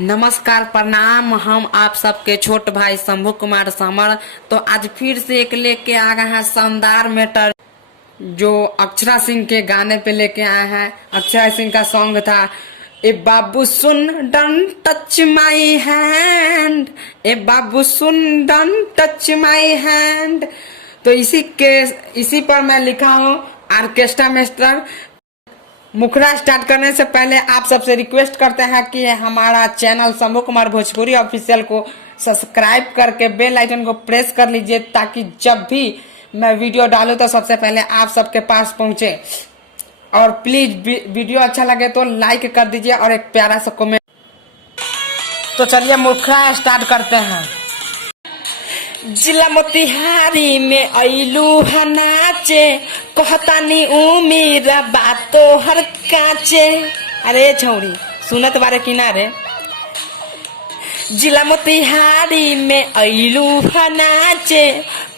नमस्कार प्रणाम। हम आप सबके छोट भाई शंभू कुमार समर। तो आज फिर से एक लेके आ गए हैं शानदार मैटर जो अक्षरा सिंह के गाने पे लेके आए हैं। अक्षरा सिंह का सॉन्ग था ए बाबू सुन डोंट टच माई हैंड, ए बाबू सुन डोंट टच माई हैंड। तो इसी पर मैं लिखा हूँ ऑर्केस्ट्रा मास्टर। मुखड़ा स्टार्ट करने से पहले आप सबसे रिक्वेस्ट करते हैं कि हमारा चैनल शंभू कुमार भोजपुरी ऑफिशियल को सब्सक्राइब करके बेल आइकन को प्रेस कर लीजिए, ताकि जब भी मैं वीडियो डालूं तो सबसे पहले आप सबके पास पहुंचे। और प्लीज वीडियो अच्छा लगे तो लाइक कर दीजिए और एक प्यारा सा कमेंट। तो चलिए मुखड़ा स्टार्ट करते हैं। जिला मोतिहारी में अइलू है नाचे, कहतानी उमीर बातो हर काचे। अरे छौरी सुनत बारे किनारे। जिला मोतिहारी में अइलू है नाचे,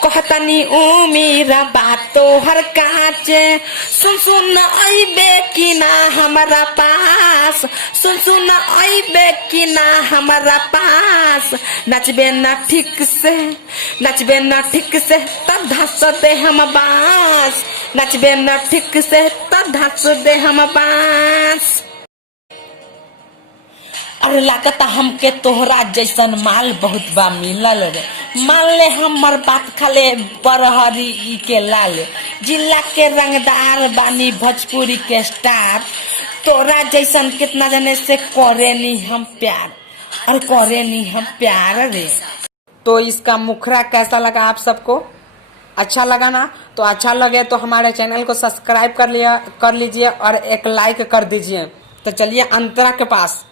कहतानी उमीर बातो हर काचे। सुन सुन अइबे कि ना हमारा पास, सुन सुन अइबे कि ना हमारा पास। नचबे ना ठीक से, नचबे ना ठीक से तब धस दे हम बांस, नचबे ना ठीक से तब धस दे हम बांस। अरे लागता हमके तोहरा जैसन माल बहुत बा मिलल रे। मान ले हमर बात खाले बरहरी के लाल, जिला के रंगदार बानी भोजपुरी के स्टार। तोरा जैसन कितना जने से करे नी हम प्यार, अरे करे नी हम प्यार रे। तो इसका मुखड़ा कैसा लगा आप सबको? अच्छा लगा ना? तो अच्छा लगे तो हमारे चैनल को सब्सक्राइब कर लीजिए और एक लाइक कर दीजिए। तो चलिए अंतरा के पास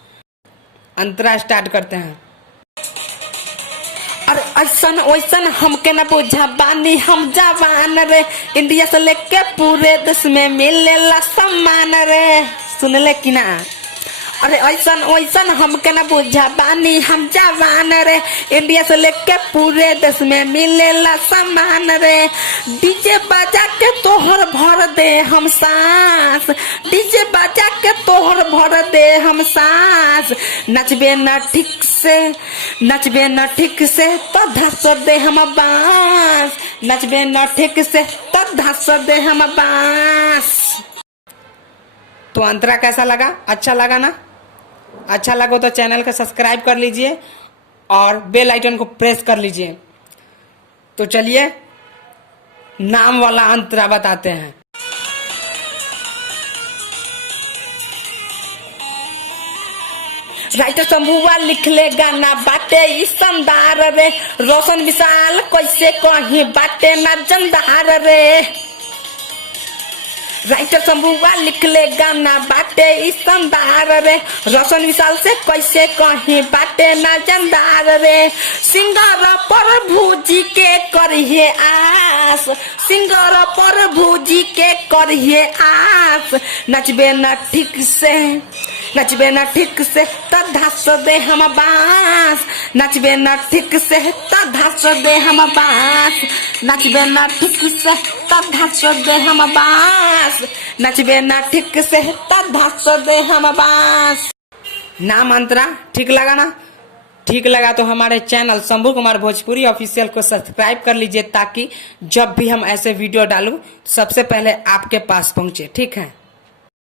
अंतरा स्टार्ट करते हैं। अरे ऐसन वैसन हमके न बुझा बानी हम जवान रे, इंडिया से लेके पूरे देश में मिलेला सम्मान रे। सुन ले कि ना? अरे ऐसन वैसन हमके न बुझा बानी हम जवान रे, इंडिया से लेके पूरे देश में मिलेला सम्मान रे। डीजे बजा के तोहर भर दे हम सांस, डीजे बजा के तोहर भर दे हम सांस। नचबे न ठीक से, नचबे न ठीक से तो धस दे हम बांस, नचबे न ठीक से तो धस दे हम बांस। तो अंतरा कैसा लगा? अच्छा लगा ना? अच्छा लगा तो चैनल को सब्सक्राइब कर लीजिए और बेल आइकन को प्रेस कर लीजिए। तो चलिए नाम वाला अंतरा बताते हैं। राइटर शंभुआ लिख ले गाना बाटे ई शानदार रे, रोशन विशाल कैसे कहीं बाटे ना जमदार रे। राइटर शंभुआ लिख ले गाना बाटे ई शानदार रे, रोशन विशाल से कैसे कहीं बाटे ना जमदार रे। सिंगर पर भूजी के करिए आस, सिंगर पर भूजी के करिए आस। नचबे न ठीक से, नचबे न ठीक से तो धस दे हम बांस, नचबे न ठीक से तो धस दे हम बांस, नचबे न ठीक से तो धस दे हम बांस, नचबे न ठीक से तो धस दे हम बांस। नाम अंतरा ठीक लगा ना? ठीक लगा तो हमारे चैनल शंभू कुमार भोजपुरी ऑफिशियल को सब्सक्राइब कर लीजिए, ताकि जब भी हम ऐसे वीडियो डालूं सबसे पहले आपके पास पहुंचे। ठीक है।